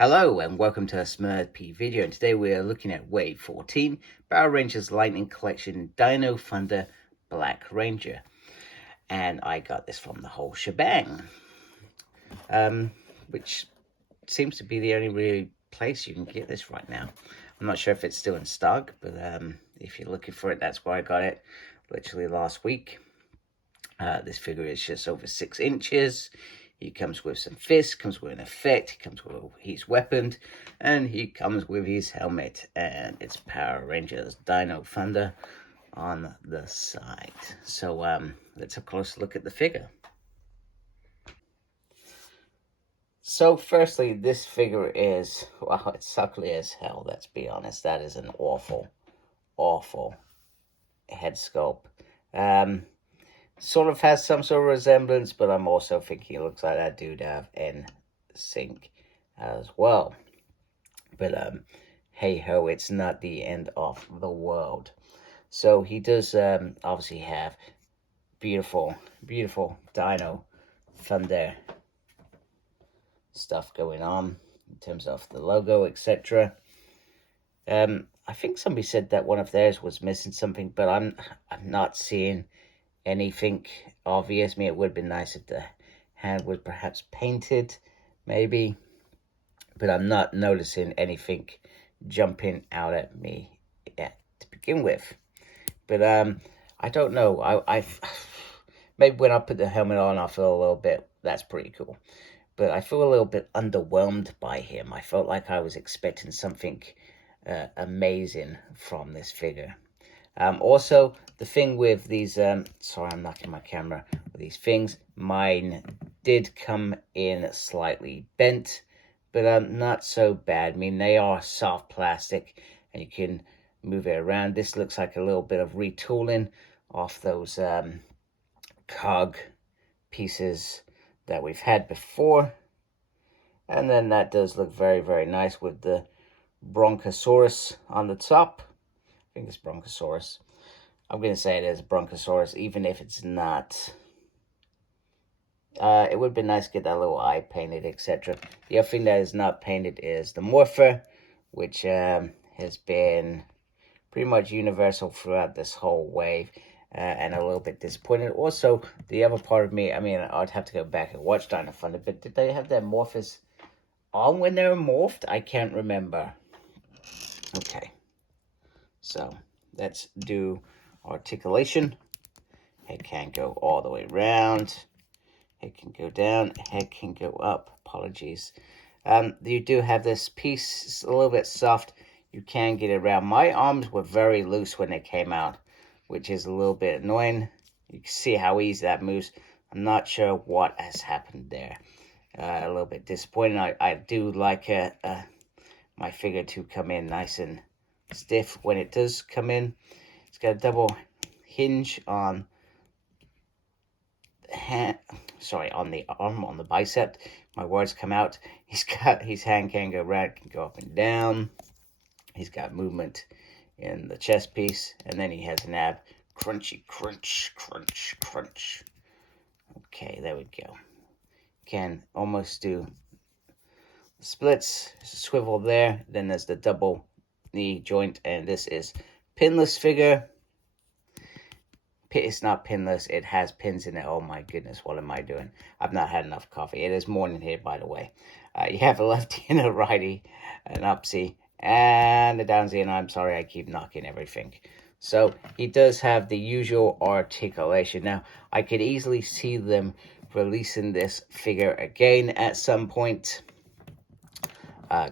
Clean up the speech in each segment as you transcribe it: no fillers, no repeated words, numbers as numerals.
Hello and welcome to a Smurfy video, and today we are looking at Wave 14, Power Rangers Lightning Collection Dino Thunder Black Ranger. And I got this from the whole shebang, which seems to be the only really place you can get this right now. I'm not sure if it's still in stock, but if you're looking for it, that's where I got it, literally last week. This figure is just over 6 inches. He comes with some fists, comes with an effect, he comes with he's weaponed, and he comes with his helmet, and it's Power Rangers Dino Thunder on the side. So let's have a closer look at the figure. So firstly, this figure is, well, it's ugly as hell, let's be honest. That is an awful head sculpt. Sort of has some sort of resemblance, but I'm also thinking it looks like that dude have NSYNC as well. But hey ho, it's not the end of the world. So he does obviously have beautiful Dino Thunder stuff going on in terms of the logo, etc. I think somebody said that one of theirs was missing something, but I'm not seeing anything obvious. It would have been nice if the hand was perhaps painted, maybe, but I'm not noticing anything jumping out at me yet to begin with. But I don't know. I maybe when I put the helmet on, I feel a little bit, that's pretty cool, but I feel a little bit underwhelmed by him. I felt like I was expecting something amazing from this figure. Also, the thing with these, sorry, I'm knocking my camera, with these things, mine did come in slightly bent, but not so bad. I mean, they are soft plastic, and you can move it around. This looks like a little bit of retooling off those cog pieces that we've had before. And then that does look very nice with the Bronchosaurus on the top. I think it's Bronchosaurus. I'm going to say it is Bronchosaurus, even if it's not. It would be nice to get that little eye painted, etc. The other thing that is not painted is the Morpher, which has been pretty much universal throughout this whole wave, and a little bit disappointed. Also, the other part of me, I mean, I'd have to go back and watch Dino Thunder, but did they have their morphers on when they were morphed? I can't remember. Okay. So let's do articulation. Head can go all the way around. Head can go down. Head can go up. Apologies. You do have this piece. It's a little bit soft. You can get it around. My arms were very loose when they came out, which is a little bit annoying. You can see how easy that moves. I'm not sure what has happened there. A little bit disappointing. I do like my figure to come in nice and stiff when it does come in. It's got a double hinge on the hand, sorry, on the arm, on the bicep. My words come out. He's got, his hand can go right, can go up and down. He's got movement in the chest piece, and then he has an ab. Crunchy, crunch. Okay, there we go. Can almost do splits. There's a swivel there. Then there's the double knee joint, and this is pinless figure. It's not pinless, it has pins in it. Oh my goodness, what am I doing? I've not had enough coffee. It is morning here, by the way. You have a lefty and a righty, an upsy, and a downsy, and I'm sorry I keep knocking everything. So he does have the usual articulation. Now, I could easily see them releasing this figure again at some point,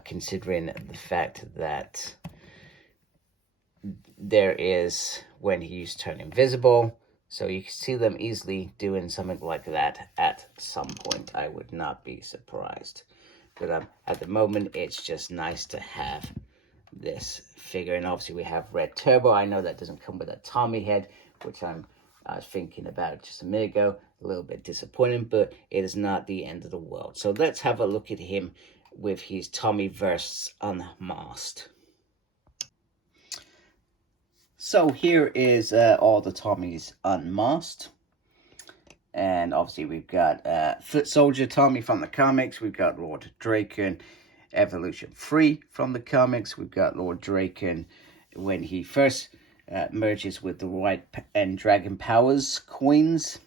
considering the fact that there is when he used to turn invisible, so you can see them easily doing something like that at some point. I would not be surprised, but at the moment it's just nice to have this figure. And obviously we have Red Turbo. I know that doesn't come with a Tommy head, which I was thinking about just a minute ago. A little bit disappointing, but it is not the end of the world. So let's have a look at him with his Tommy verse unmasked. So here is all the Tommies unmasked. And obviously we've got Foot Soldier Tommy from the comics. We've got Lord Draken. Evolution 3 from the comics. We've got Lord Draken when he first merges with the White and Dragon Powers coins.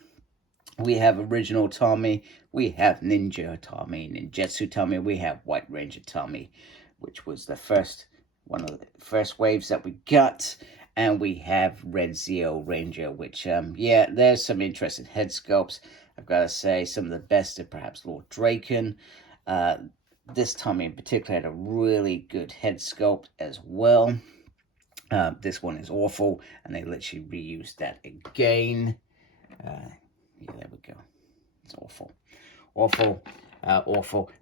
We have original Tommy, we have Ninja Tommy, Ninjutsu Tommy, we have White Ranger Tommy, which was the first one of the first waves that we got, and we have Red Zeo Ranger, which yeah, there's some interesting head sculpts. I've got to say, some of the best are perhaps Lord Draken. This Tommy in particular had a really good head sculpt as well. This one is awful, and they literally reused that again. Yeah, there we go. It's awful. Awful.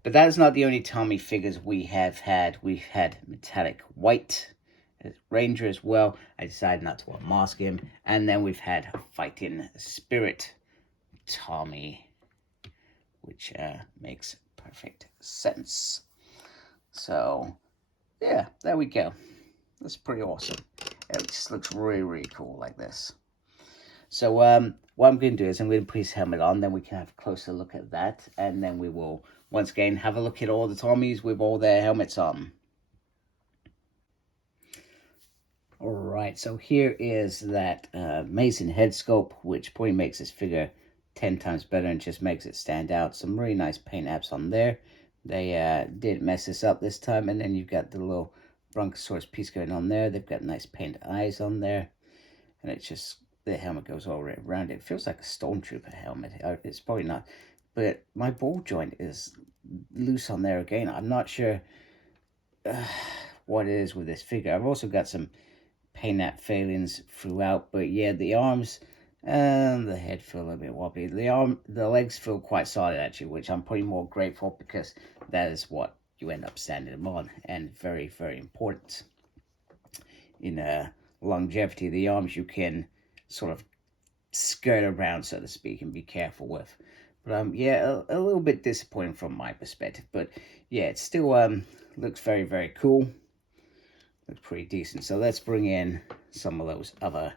But that is not the only Tommy figures we have had. We've had Metallic White Ranger as well. I decided not to unmask him. And then we've had Fighting Spirit Tommy, which makes perfect sense. So, yeah, there we go. That's pretty awesome. It just looks really, really cool like this. So what I'm going to do is I'm going to put his helmet on, then we can have a closer look at that, and then we will once again have a look at all the Tommies with all their helmets on. Alright, so here is that amazing head sculpt, which probably makes this figure 10 times better and just makes it stand out. Some really nice paint apps on there. They didn't mess this up this time, and then you've got the little Brontosaurus piece going on there. They've got nice paint eyes on there, and it's just... the helmet goes all around it. It feels like a Stormtrooper helmet. It's probably not. But my ball joint is loose on there again. I'm not sure what it is with this figure. I've also got some paint app failings throughout. But yeah, the arms and the head feel a little bit wobbly. The legs feel quite solid actually, which I'm probably more grateful because that is what you end up standing them on. And very, very important. In longevity, the arms you can sort of skirt around, so to speak, and be careful with. But yeah, a little bit disappointing from my perspective. But yeah, it still looks very, very cool. Looks pretty decent. So let's bring in some of those other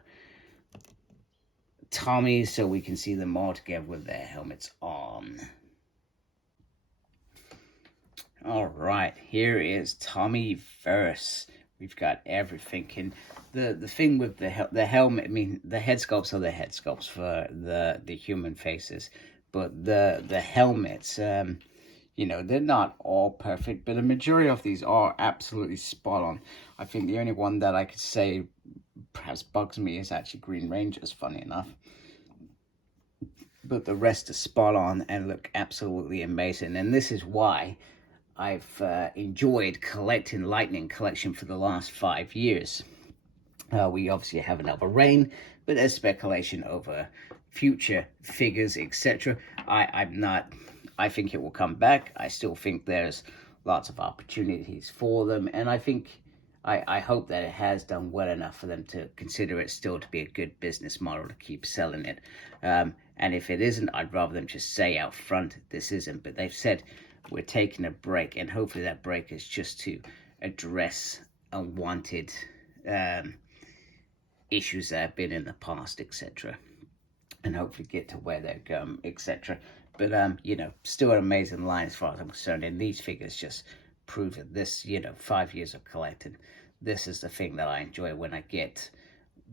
Tommies so we can see them all together with their helmets on. Alright, here is Tommy Verse. We've got everything. And the thing with the helmet, I mean, the head sculpts are the head sculpts for the human faces, but the helmets, you know, they're not all perfect, but the majority of these are absolutely spot on. I think the only one that I could say perhaps bugs me is actually Green Ranger's, funny enough. But the rest are spot on and look absolutely amazing, and this is why I've enjoyed collecting Lightning Collection for the last 5 years. We obviously have another reign, but there's speculation over future figures, etc. I think it will come back. I still think there's lots of opportunities for them, and I hope that it has done well enough for them to consider it still to be a good business model to keep selling it. And if it isn't, I'd rather them just say out front this isn't, but they've said we're taking a break, and hopefully that break is just to address unwanted issues that have been in the past, etc. And hopefully get to where they're going, etc. But, you know, still an amazing line as far as I'm concerned. And these figures just prove that this, you know, 5 years of collecting, this is the thing that I enjoy when I get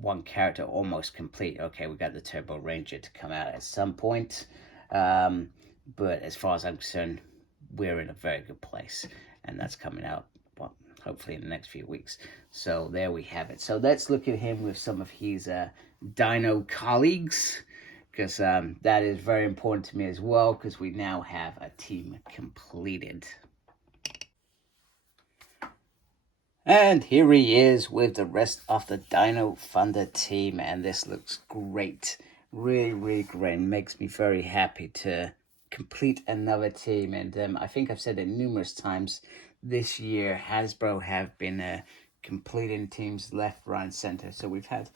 one character almost complete. Okay, we got the Turbo Ranger to come out at some point. But as far as I'm concerned, we're in a very good place, and that's coming out, well, hopefully in the next few weeks. So there we have it. So let's look at him with some of his Dino colleagues, because that is very important to me as well, because we now have a team completed. And here he is with the rest of the Dino Thunder team, and this looks great. Really, really great. It makes me very happy to complete another team, and I think I've said it numerous times this year. Hasbro have been completing teams left, right, and center. So we've had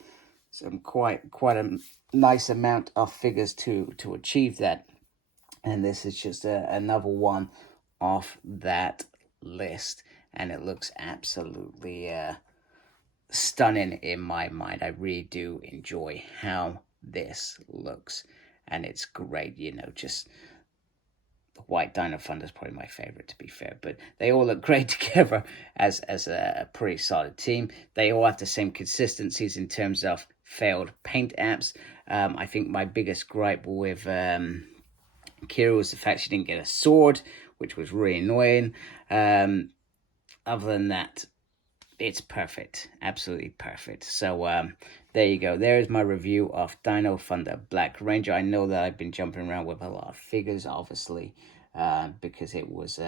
some quite a nice amount of figures to achieve that, and this is just another one off that list, and it looks absolutely stunning in my mind. I really do enjoy how this looks, and it's great, you know, just the White Dino Thunder is probably my favorite, to be fair, but they all look great together as a pretty solid team. They all have the same consistencies in terms of failed paint apps. I think my biggest gripe with Kira was the fact she didn't get a sword, which was really annoying. Other than that, it's perfect, absolutely perfect. So there you go. There is my review of Dino Thunder Black Ranger. I know that I've been jumping around with a lot of figures, obviously, because it was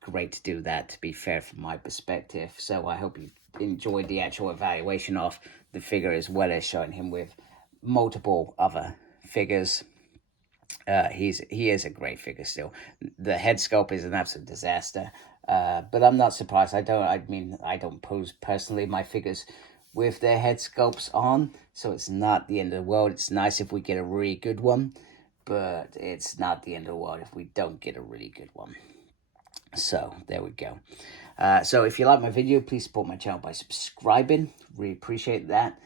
great to do that, to be fair, from my perspective. So I hope you enjoyed the actual evaluation of the figure, as well as showing him with multiple other figures. He is a great figure still. The head sculpt is an absolute disaster, but I'm not surprised. I don't pose personally my figures with their head sculpts on, so it's not the end of the world. It's nice if we get a really good one, but it's not the end of the world if we don't get a really good one. So there we go. So if you like my video, please support my channel by subscribing. Really appreciate that.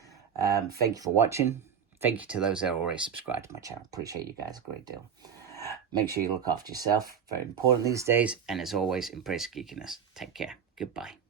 Thank you for watching. Thank you to those that are already subscribed to my channel. Appreciate you guys a great deal. Make sure you look after yourself. Very important these days. And as always, embrace geekiness. Take care. Goodbye.